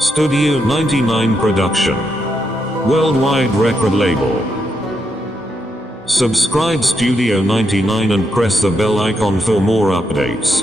Studio 99 Production. Worldwide record label. Subscribe Studio 99 and press the bell icon for more updates.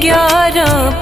11